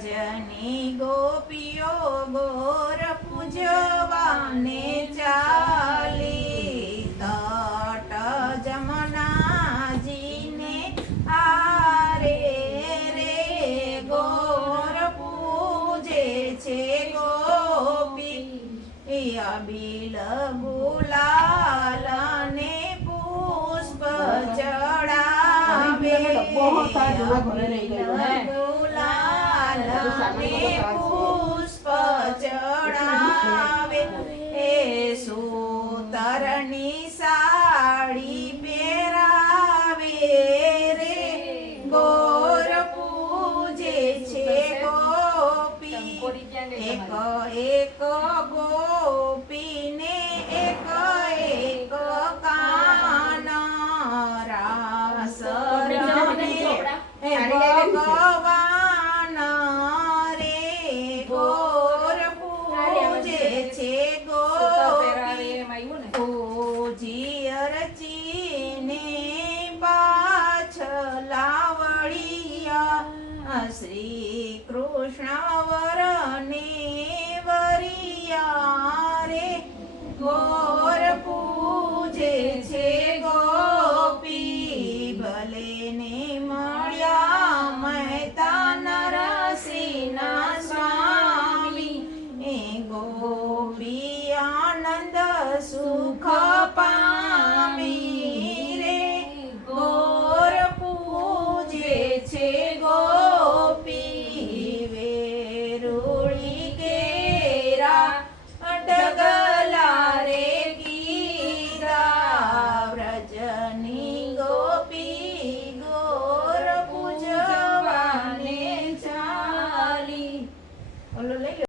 વ્રજની ગોપીઓ ગોર પૂજવાને ચાલી તટ જમનાજીને આરે રે ગોર પૂજે છે ગોપી અબીલ ગુલાલ ને પુષ્પ ચડાવે ગુલાલ ને પુષ્પ ચડાવે એ સૂતરની સાડી પહેરાવે રે ગોર પૂજે છે ગોપી એક એક ગોપીને એક એક કાન રાસ રમે ભગવાન રે ગોર પૂજે છે ગોપી પૂજી અરચીને પાછલા વળિયા શ્રી કૃષ્ણ વરને વરિયા રે ગોર પૂજે છે ગોપી ભલે ને